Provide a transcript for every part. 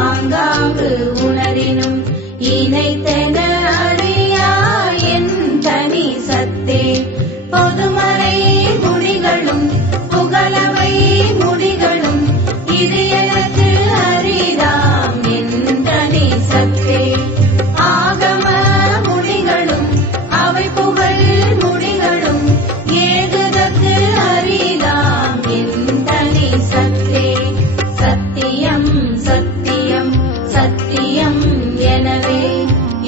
ஆங்காங்கு உணரினும் இணைத்தென அறியா என் தனி சத்தே பொதுமறை முடிகளும் புகழவை முடிகளும் இது எனக்கு அரிதாம் என் தனி சத்தே ஆகம முடிகளும் அவை புகழ் முடிகளும் ஏகுதற்கு அரிதாம் என் தனி சத்தே சத்தியம் சத்தியம் சத்தியம் எனவே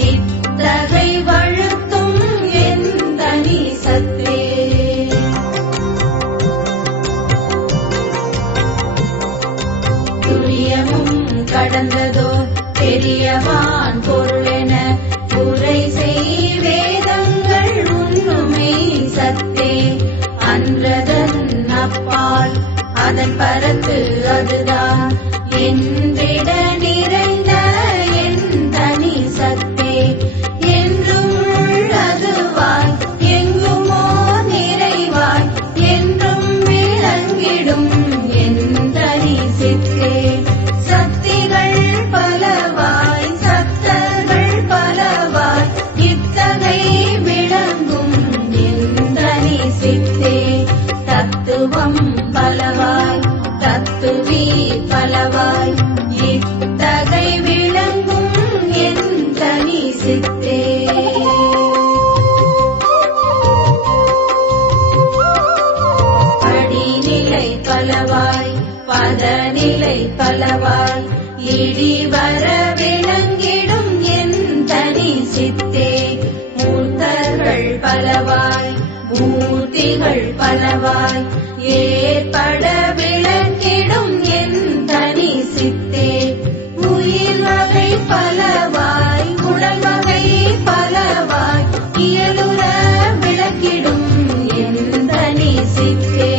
இத்தகை வழுத்தும் என் தனி சத்தே துரியமும் கடந்ததோ பெரியவான் பொருளென உரை செய் வேதங்கள் உண்ணுமே சத்தே அன்றதன் அப்பால் அதன் பரத்து அதுதான் என்றிட நிறைந்த என் தனி சத்தே என்றும் உள்ளதுவாய் எங்குமோ நிறைவாய் என்றும் விளங்கிடும் என் தனி சித்தே சக்திகள் பலவாய் சத்தர்கள் பலவாய் இத்தகை விளங்கும் என் தனி சித்தே தத்துவம் பலவாய் தத்துவி பலவாய் இத்தகை விளங்கும் என் தனி சித்தே படிநிலை பலவாய் பதநிலை பலவாய் இடிவர விளங்கிடும் என் தனி சித்தே மூர்த்தர்கள் பலவாய் மூர்த்திகள் பலவாய் ஏற்பட விளங்கிடும் என் தனி சித்தே உயிர் வகை பலவாய் உடல் வகை பலவாய் இயலுற விளக்கிடும் என் தனி சித்தே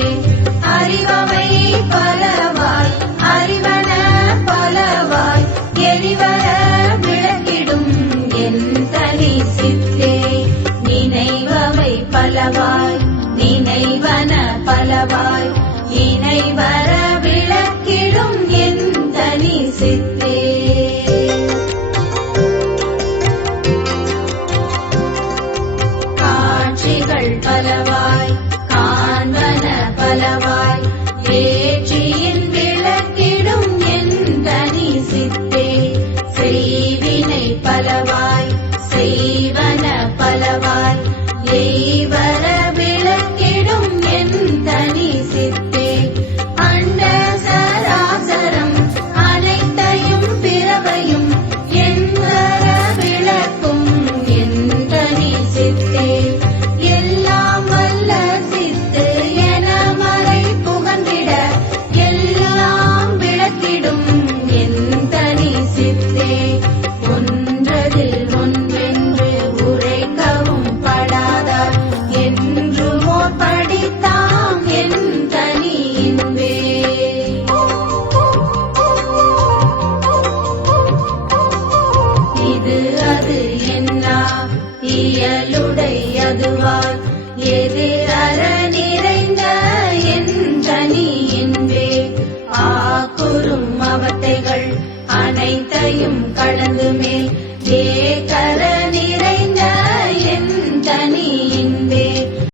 அறிவவை பலவாய் அறிவன பலவாய் எரிவர விளக்கிடும் என் தனி சித்தே நினைவவை பலவாய் நினைவன பலவாய் இணைவர விளக்கிடும் என் தனி சித்தே காட்சிகள் பலவாய் காண்பன பலவாய் ஏற்றியின் விளக்கிடும் என் தனி சித்தே செய்வினை பலவாய் செய்வன பலவாய் எய்வர விளக்கிடும் என் தனி சித்தே அண்ட சராசரம் அனைத்தையும் பிறவையும் என்வர விளக்கும் என் தனி சித்தே எல்லாம் வல்ல சித்து என மறை புகழ்ந்திட எல்லாம் விளக்கிடும் என் தனி சித்தே ஒன்றதில் ஒன்றென்று உரைக்கவும் படாதார் என்று ஓர் படித்தாம் என் தனி இன்பே இது அது என்ன இயலுடை அதுவாய்